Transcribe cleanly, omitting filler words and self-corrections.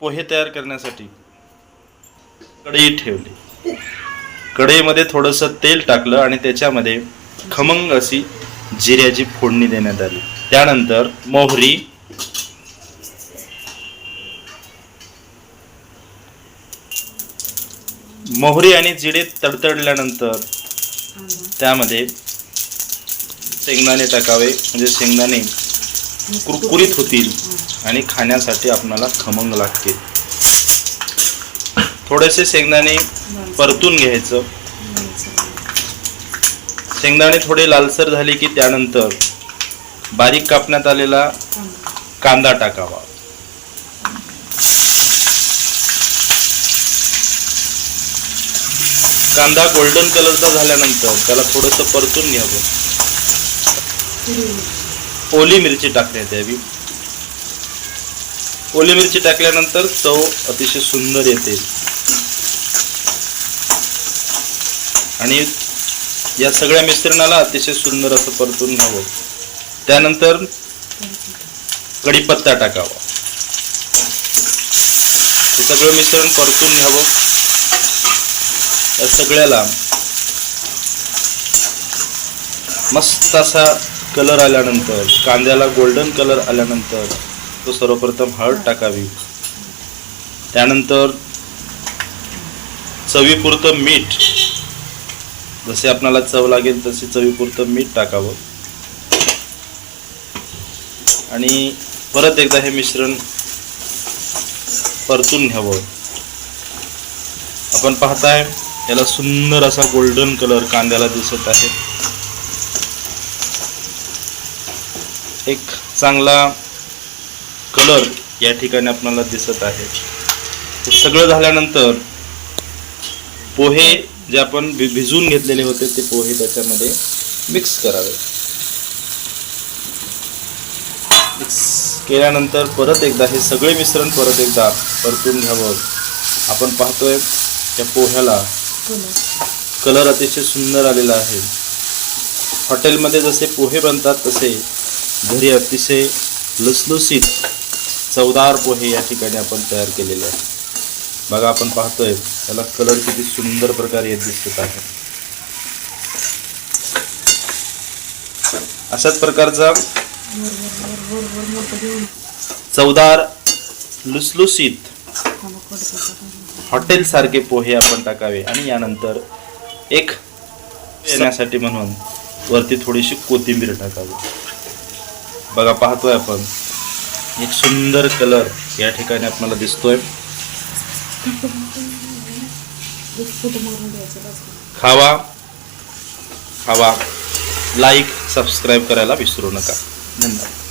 पोहे तयार करण्यासाठी कढई ठेवली. कढईमध्ये थोडंसं तेल टाकलं आणि त्याच्यामध्ये खमंग अशी जिऱ्याची फोडणी देण्यात आली. त्यानंतर मोहरी आणि जिरे तडतडल्यानंतर त्यामध्ये शेंगदाणे टाकावे, म्हणजे शेंगदाणे कुरकुरीत होतील आणि खाण्यासाठी आपल्याला खमंग लागतील. थोडेसे शेंगदाणे परतून घ्यायचं. शेंगदाणे थोडे लालसर झाले की त्यानंतर बारीक कापण्यात आलेला कांदा टाकावा. कांदा गोल्डन कलरचा झाल्यानंतर त्याला थोडंसं परतून घ्यावं. ओली मिरची टाकण्यात यावी. ओली मिरची टाकल्यानंतर चव अतिशय सुंदर येते आणि या सगळ्या मिश्रणाला अतिशय सुंदर असं परतून घ्यावं. त्यानंतर कढीपत्ता टाकावा. हे सगळं मिश्रण परतून घ्यावं. या सगळ्याला मस्त असा कलर आल्यानंतर, कांद्याला गोल्डन कलर आल्यानंतर तो सर्वप्रथम हळद टाकावी. त्यानंतर चवीपुरतं मीठ, जसे आपल्याला चव लागेल तसे चवीपुरतं मीठ टाकावं आणि परत एकदा हे मिश्रण परतून घ्यावं. आपण पाहताय याला सुंदर असा गोल्डन कलर कांद्याला दिसत आहे. एक चांगला कलर या ठिकाणी आपल्याला दिसत आहे. हे सगळं झाल्यानंतर पोहे जे आपण भिजवून घेतलेले होते ते पोहे त्याच्यामध्ये मिक्स करावे. मिक्स केल्यानंतर परत एकदा हे सगळे मिश्रण परत एकदा परतून घ्यावं. आपण पाहतोय त्या पोह्याला कलर अतिशय सुंदर आलेला आहे. हॉटेलमध्ये जसे पोहे बनतात तसे घरी अतिशय लसलुसीत चवदार पोहे या ठिकाणी आपण तयार केलेले आहे. बघा, आपण पाहतोय त्याला कलर किती सुंदर प्रकारे येत दिसत आहे. अशाच प्रकारचा चवदार लुसलुसीत हॉटेल सारखे पोहे आपण टाकावे आणि यानंतर एक येण्यासाठी म्हणून वरती थोडीशी कोथिंबीर टाकावी. बघा, पाहतोय आपण एक सुंदर कलर या ठिकाणी आपल्याला दिसतोय. खावा, लाईक, सबस्क्राईब करायला विसरू नका. धन्यवाद.